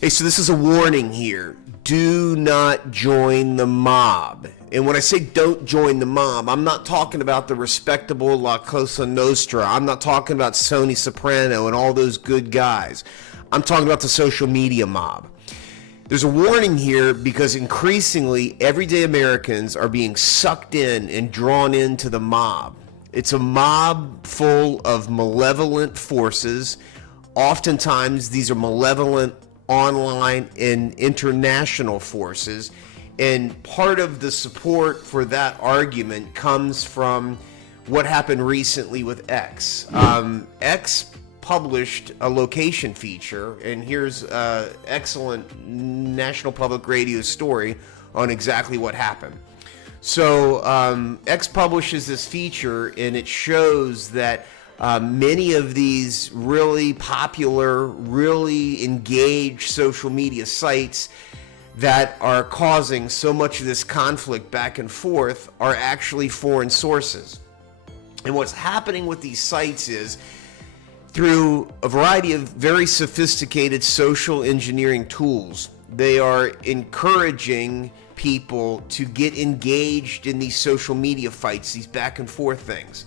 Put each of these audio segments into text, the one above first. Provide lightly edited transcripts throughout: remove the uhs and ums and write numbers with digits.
Hey, so this is a warning here. Do not join the mob. And when I say don't join the mob, I'm not talking about the respectable La Cosa Nostra. I'm not talking about Tony Soprano and all those good guys. I'm talking about the social media mob. There's a warning here because increasingly everyday Americans are being sucked in and drawn into the mob. It's a mob full of malevolent forces. Oftentimes these are malevolent online and international forces, and part of the support for that argument comes from what happened recently with X. X published a location feature, and here's an excellent National Public Radio story on exactly what happened. So X publishes this feature, and it shows that many of these really popular, really engaged social media sites that are causing so much of this conflict back and forth are actually foreign sources. And what's happening with these sites is, through a variety of very sophisticated social engineering tools, they are encouraging people to get engaged in these social media fights, these back and forth things.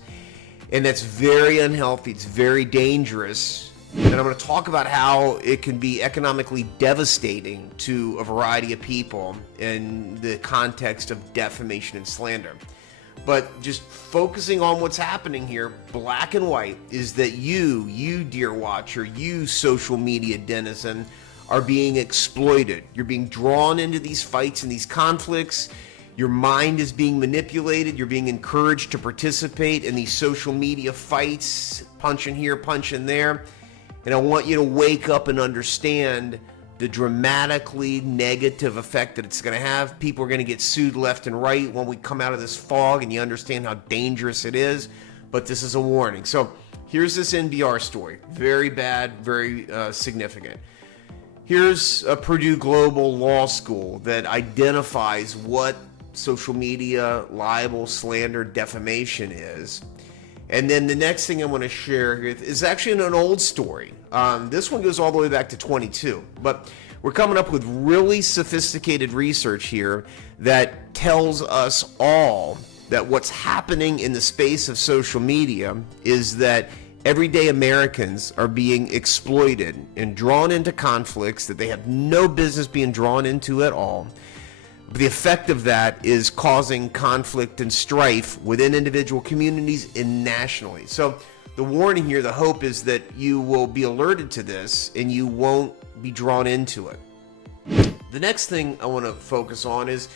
And that's very unhealthy. It's very dangerous. And I'm going to talk about how it can be economically devastating to a variety of people in the context of defamation and slander. But just focusing on what's happening here, black and white, is that you dear watcher, you social media denizen, are being exploited. You're being drawn into these fights and these conflicts. Your mind is being manipulated. You're being encouraged to participate in these social media fights, punching here, punching there. And I want you to wake up and understand the dramatically negative effect that it's going to have. People are going to get sued left and right when we come out of this fog, and you understand how dangerous it is. But this is a warning. So here's this NBR story. Very bad, very significant. Here's a Purdue Global Law School that identifies what social media libel, slander, defamation is. And then the next thing I want to share here is actually an old story. This one goes all the way back to 22, but we're coming up with really sophisticated research here that tells us all that what's happening in the space of social media is that everyday Americans are being exploited and drawn into conflicts that they have no business being drawn into at all. The effect of that is causing conflict and strife within individual communities and nationally. So the warning here, the hope is that you will be alerted to this and you won't be drawn into it. The next thing I want to focus on is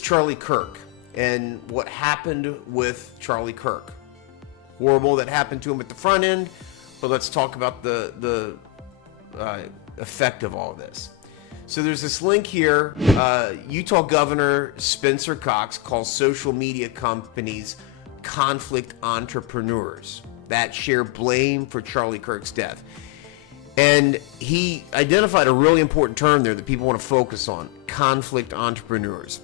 Charlie Kirk and what happened with Charlie Kirk. Horrible that happened to him at the front end, but let's talk about the effect of all of this. So there's this link here. Utah Governor Spencer Cox calls social media companies conflict entrepreneurs that share blame for Charlie Kirk's death. And he identified a really important term there that people want to focus on: conflict entrepreneurs.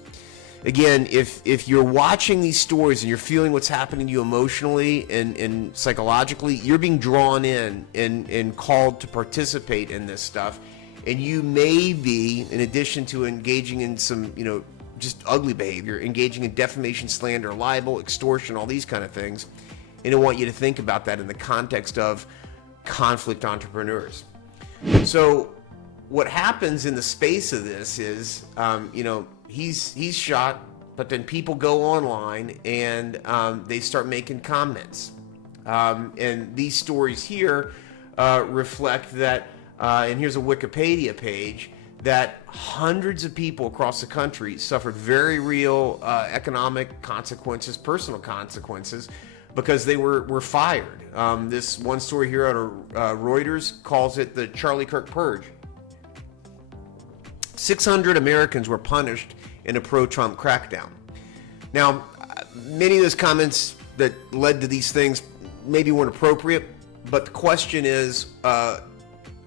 Again, if you're watching these stories and you're feeling what's happening to you emotionally and psychologically, you're being drawn in and called to participate in this stuff. And you may be, in addition to engaging in some, just ugly behavior, engaging in defamation, slander, libel, extortion, all these kind of things. And I want you to think about that in the context of conflict entrepreneurs. So what happens in the space of this is, he's shot, but then people go online and they start making comments. And these stories here reflect that. And here's a Wikipedia page that hundreds of people across the country suffered very real economic consequences, personal consequences, because they were fired. This one story here out of Reuters calls it the Charlie Kirk Purge. 600 Americans were punished in a pro-Trump crackdown. Now, many of those comments that led to these things maybe weren't appropriate, but the question is,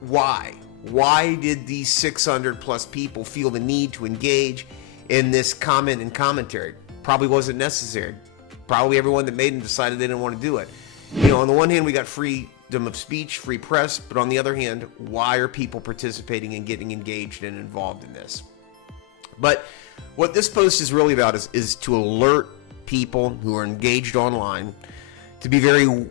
why? Why did these 600 plus people feel the need to engage in this comment and commentary? Probably wasn't necessary. Probably everyone that made them decided they didn't want to do it. On the one hand, we got free freedom of speech, free press, but on the other hand, why are people participating and getting engaged and involved in this? But what this post is really about is to alert people who are engaged online to be very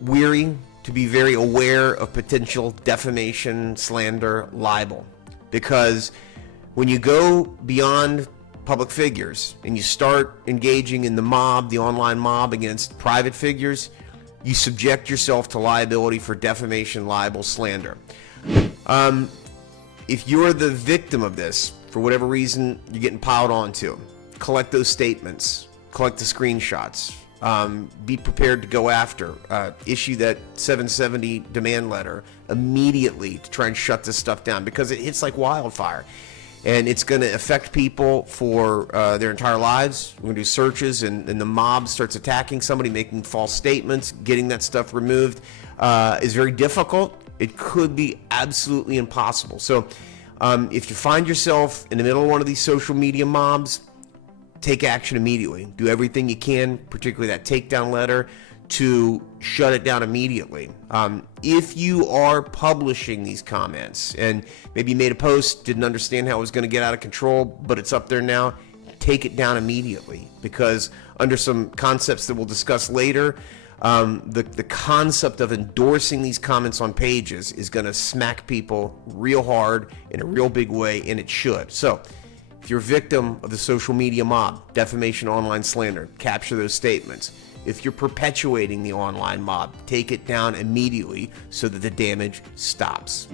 weary, to be very aware of potential defamation, slander, libel. Because when you go beyond public figures and you start engaging in the mob, the online mob against private figures, you subject yourself to liability for defamation, libel, slander. If you're the victim of this, for whatever reason, you're getting piled onto, collect those statements, collect the screenshots, be prepared to go after, issue that 770 demand letter immediately to try and shut this stuff down, because it hits like wildfire. And it's going to affect people for their entire lives. We're going to do searches, and the mob starts attacking somebody, making false statements. Getting that stuff removed is very difficult. It could be absolutely impossible. So if you find yourself in the middle of one of these social media mobs, take action immediately. Do everything you can, particularly that takedown letter, to shut it down immediately. If you are publishing these comments and maybe you made a post, didn't understand how it was going to get out of control, but it's up there now, take it down immediately, because under some concepts that we'll discuss later, the concept of endorsing these comments on pages is going to smack people real hard in a real big way, and it should. So if you're a victim of the social media mob, defamation, online slander, capture those statements. If you're perpetuating the online mob, take it down immediately so that the damage stops.